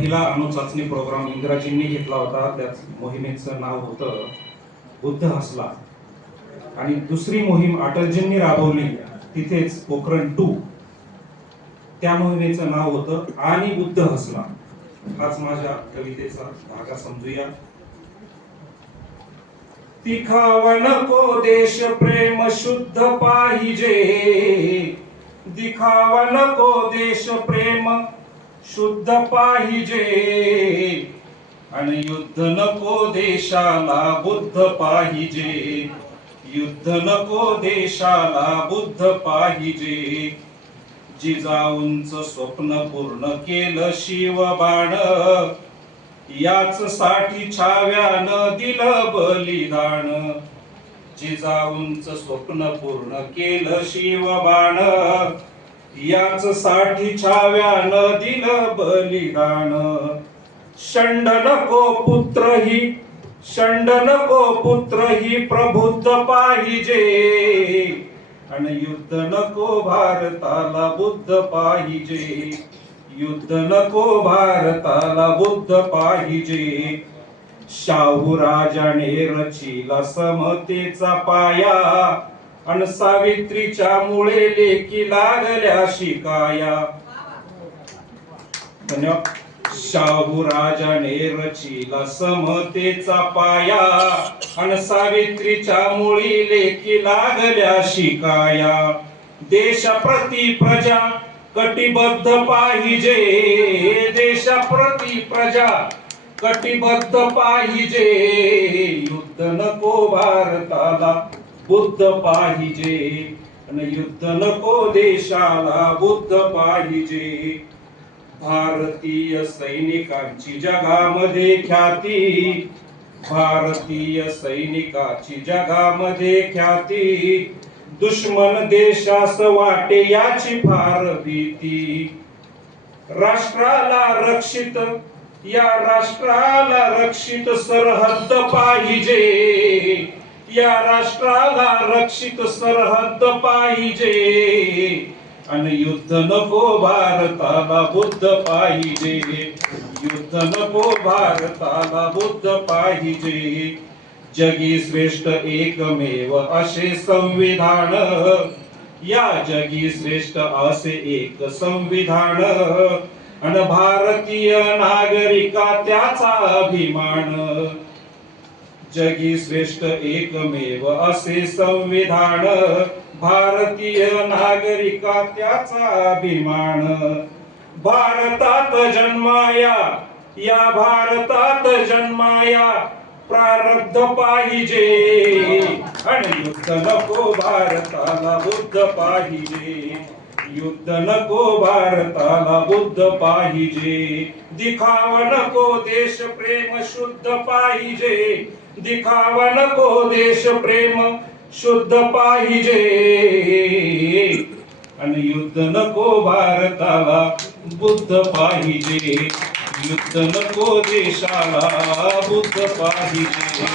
पहिला अणुचाचणी प्रोग्राम इंदिराजींनी घेतला होता. त्याच मोहिमेचं नाव होतं बुद्ध हसला. आणि दुसरी मोहीम अटलजींनी राबवली. तिथेच पोखरण टू. त्या मोहिमेचं नाव होतं आणि बुद्ध हसला. हाच माझ्या कवितेचा धागा समजूया. दिखावा नको देश प्रेम शुद्ध पाहिजे. दिखावा नको देश प्रेम शुद्ध पाहिजे. आणि युद्ध नको देशाला बुद्ध पाहिजे. युद्ध नको देशाला बुद्ध पाहिजे. जिजाऊंच स्वप्न पूर्ण केलं शिवबाण याच साठी छाव्यानं दिलं बलिदान. जिजाऊंच स्वप्न पूर्ण केलं शिवबाण याच साठी छाव्यानं दिलं बलिदान. शंड नको पुत्र ही शंड नको पुत्र ही प्रबुद्ध पाहिजे. आणि युद्ध नको भारताला बुद्ध पाहिजे. युद्ध नको भारताला बुद्ध पाहिजे. शाहू राजाने रचिला समतेचा पाया. अन सावित्रीच्या मुळे लेखी लागल्या शिकाया. धन्यवाद शाहू राजाने रचिला समतेचा पाया. अन सावित्रीच्या मुळी लेखी लागल्या शिकाया. देशप्रती प्रजा कटिबद्ध पाहिजे. देशप्रती प्रजा कटिबद्ध पाहिजे. युद्ध नको भारताला. बुद्ध पाहिजे. युद्ध नको देशाला बुद्ध पाहिजे. भारतीय सैनिकांची जगामध्ये ख्याती. भारतीय सैनिकाची जगामध्ये ख्याती. दुश्मन देशास वाटे याची फार भीती. राष्ट्राला रक्षित या राष्ट्राला रक्षित सरहद्द पाहिजे. या राष्ट्राला रक्षित सरहद्द पाहिजे. आणि युद्ध नको भारताला बुद्ध पाहिजे. युद्ध नको भारताला बुद्ध पाहिजे. जगी श्रेष्ठ एकमेव असे संविधान. या जगी श्रेष्ठ असे एक संविधान. आणि भारतीय नागरिका त्याचा अभिमान. जगी श्रेष्ठ एकमेव असे संविधान. भारतीय नागरिका त्याचा अभिमान. भारतात जन्माया या भारतात जन्माया प्रारब्ध पाहिजे. आणि युद्ध नको भारताला बुद्ध पाहिजे. युद्ध नको भारताला बुद्ध पाहिजे. दिखाव नको देश प्रेम शुद्ध पाहिजे. दिखावा नको देश प्रेम शुद्ध पाहिजे. आणि युद्ध नको भारताला बुद्ध पाहिजे. युद्ध नको देशाला बुद्ध पाहिजे.